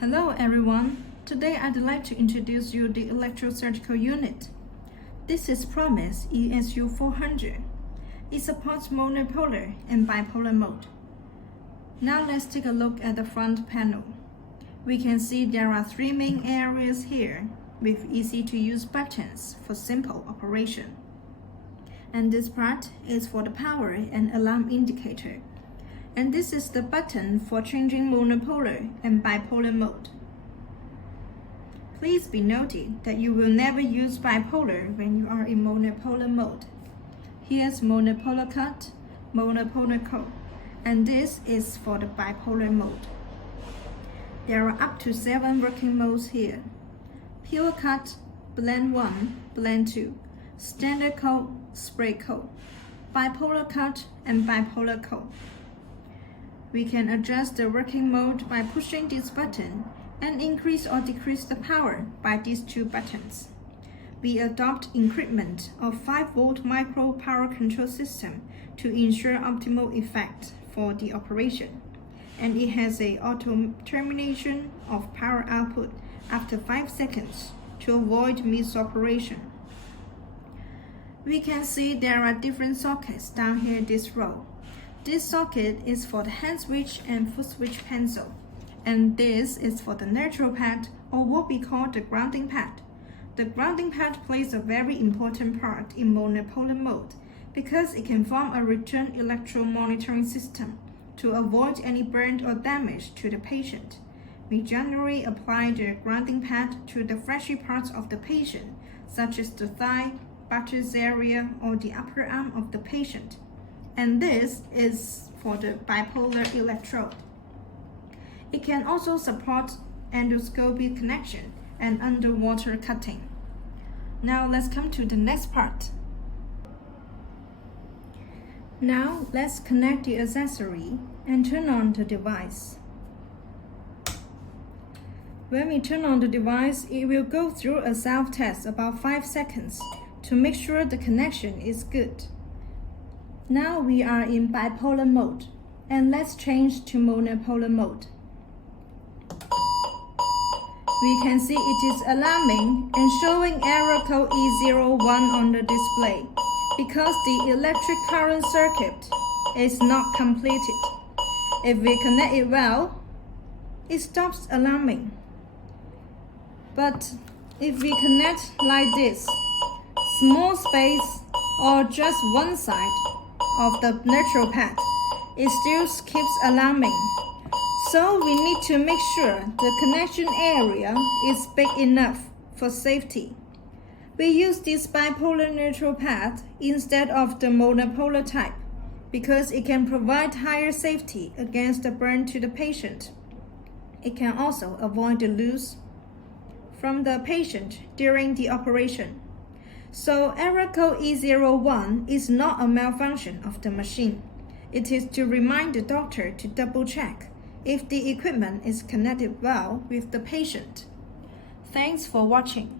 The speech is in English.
Hello everyone. Today I'd like to introduce you the electrosurgical unit. This is Promise ESU400. It supports monopolar and bipolar mode. Now let's take a look at the front panel. We can see there are three main areas here with easy to use buttons for simple operation. And this part is for the power and alarm indicator. And this is the button for changing monopolar and bipolar mode. Please be noted that you will never use bipolar when you are in monopolar mode. Here's monopolar cut, monopolar coat, and this is for the bipolar mode. There are up to 7 working modes here. Pure cut, blend 1, blend 2, standard coat, spray coat, bipolar cut, and bipolar coat. We can adjust the working mode by pushing this button and increase or decrease the power by these two buttons. We adopt increment of 5-volt micro power control system to ensure optimal effect for the operation. And it has a auto termination of power output after 5 seconds to avoid misoperation. We can see there are different sockets down here this row. This socket is for the hand switch and foot switch pencil, and this is for the neutral pad, or what we call the grounding pad. The grounding pad plays a very important part in monopolar mode because it can form a return electro monitoring system to avoid any burn or damage to the patient. We generally apply the grounding pad to the fleshy parts of the patient, such as the thigh, buttocks area, or the upper arm of the patient. And this is for the bipolar electrode. It can also support endoscopic connection and underwater cutting. Now let's come to the next part. Now let's connect the accessory and turn on the device. When we turn on the device, it will go through a self-test about 5 seconds to make sure the connection is good. Now we are in bipolar mode, and let's change to monopolar mode. We can see it is alarming and showing error code E01 on the display because the electric current circuit is not completed. If we connect it well, it stops alarming. But if we connect like this, small space or just one side of the neutral pad, it still keeps alarming. So we need to make sure the connection area is big enough for safety. We use this bipolar neutral pad instead of the monopolar type because it can provide higher safety against the burn to the patient. It can also avoid the loss from the patient during the operation. So error code E01 is not a malfunction of the machine. It is to remind the doctor to double check if the equipment is connected well with the patient. Thanks for watching.